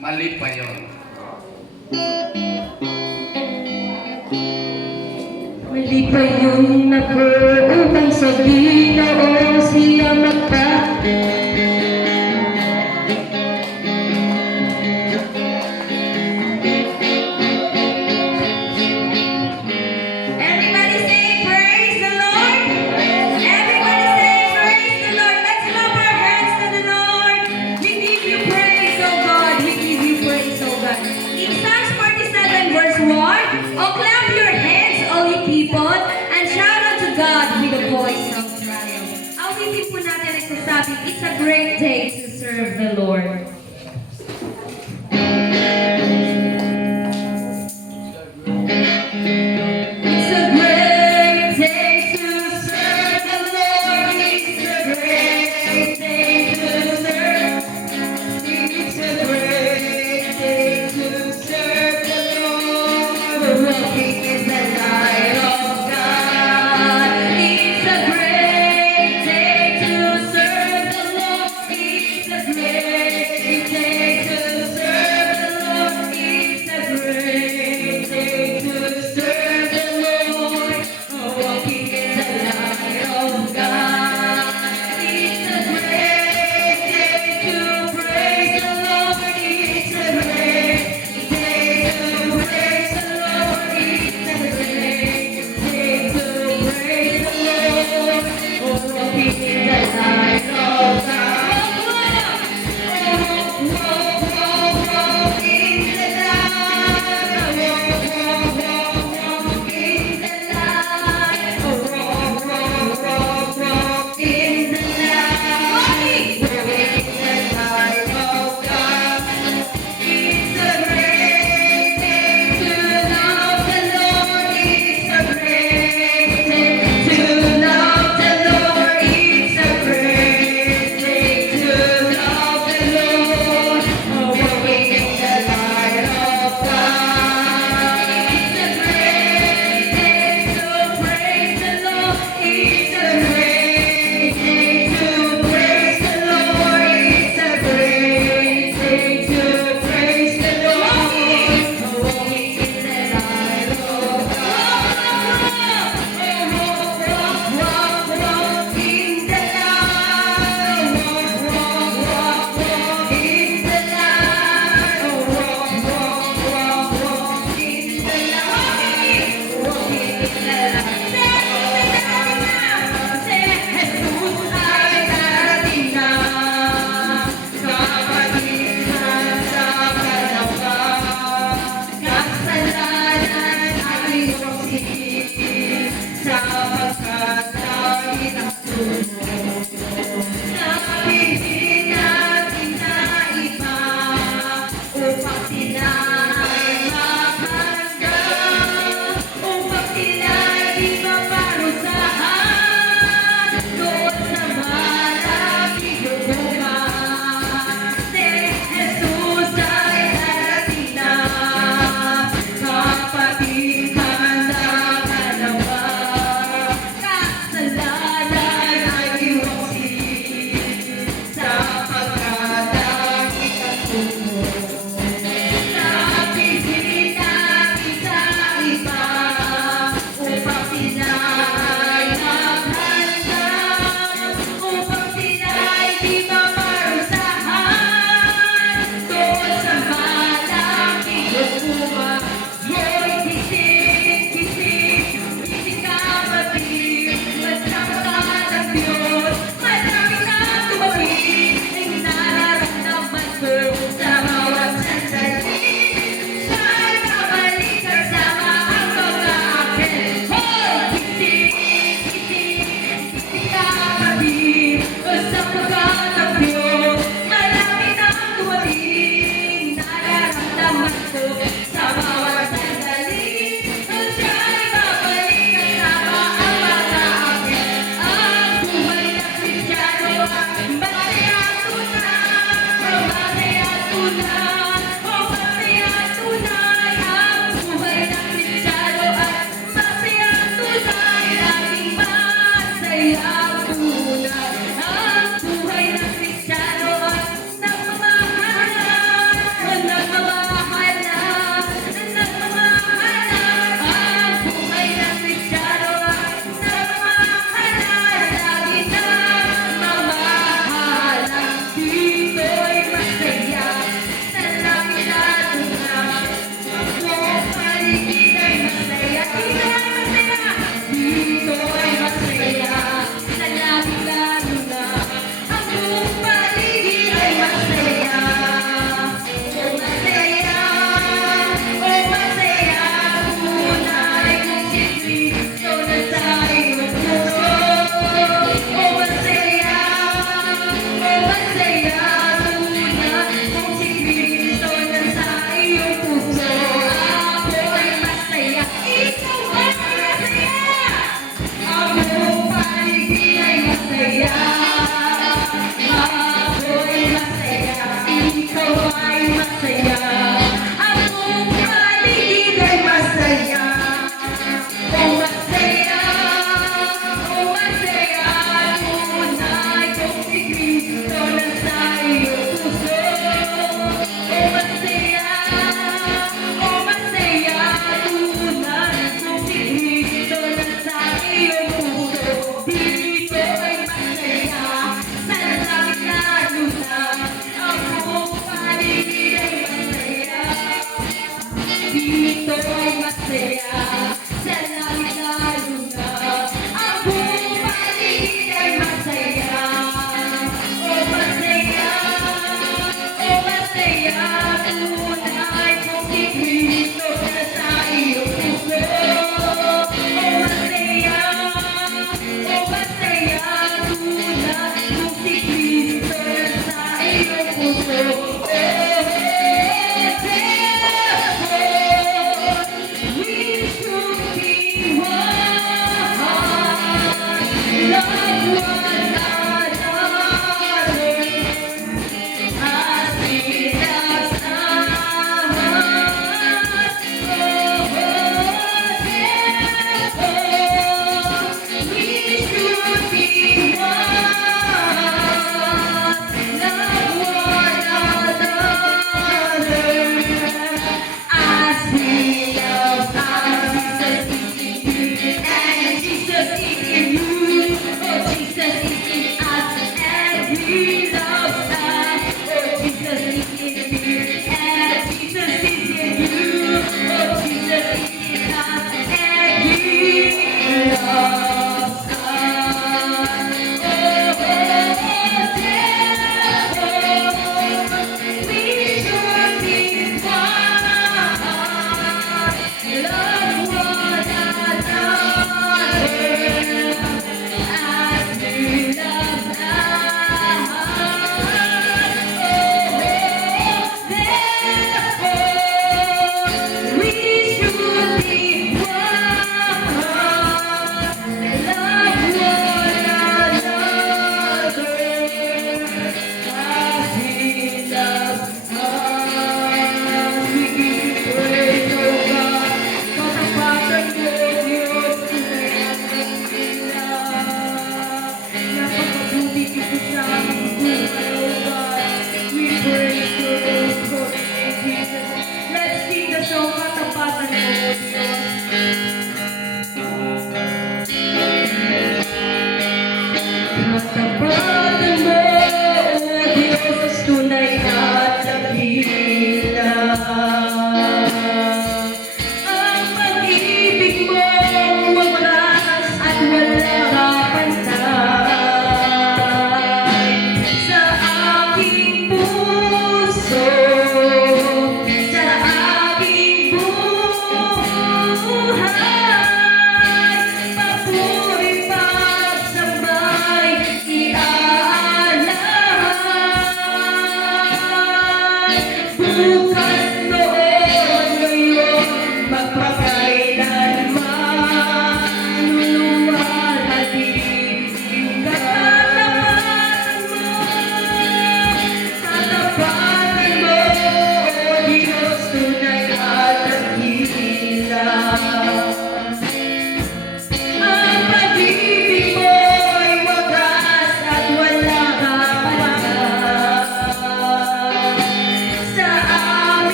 Mali pa yun. Mali pa yung nag-uutang sa Ginoo siya magpa. Everybody say praise the Lord. Everybody say praise the Lord. Let's clap our hands to the Lord. We give you praise, oh God. We give you praise, oh God. In Psalms 47 verse 1, oh clap your hands, all ye people, and shout unto God with a voice of triumph. Awitin po natin nagsasabi, it's a great day to serve the Lord. It's a great day to serve the Lord. It's a great day to serve. It's a great day to serve the Lord. Walking in the light of God. It's a great day to serve the Lord. It's a great day to serve the Lord. It's a great day to serve the Lord. Walking in the light of God. It's a great day to praise the Lord. It's a great day to praise the Lord. It's a great day to praise the Lord. Walking in the light of God. Walk in the tunay kung si Kristo nasa iyong puso. Masaya tunay kung si Kristo nasa iyong puso. We should be one, love one another. As we love we should be one, love one another. As we love Jesus is in you, and Jesus is in you. Oh, Jesus is in us, and we love us. Oh, Jesus is in me, and Jesus is in you. Oh, Jesus is in us, and He loves us. We should be one, love one another. As we love therefore, we should be one, love one another. As He loves us, we give you praise, O God. Katapatan mo, Diyos, tunay at dakila. Napakabuti niyo sa aming buhay, O God. We praise your name, holy name, Jesus. Let's sing the song, Katapatan mo, Diyos. Katapatan mo, O Diyos, tunay at dakila. Ang pag-ibig mo wagas at walang kapantay. Sa aking puso, sa aking buhay, papuri pagsambay, iaalay. Bukas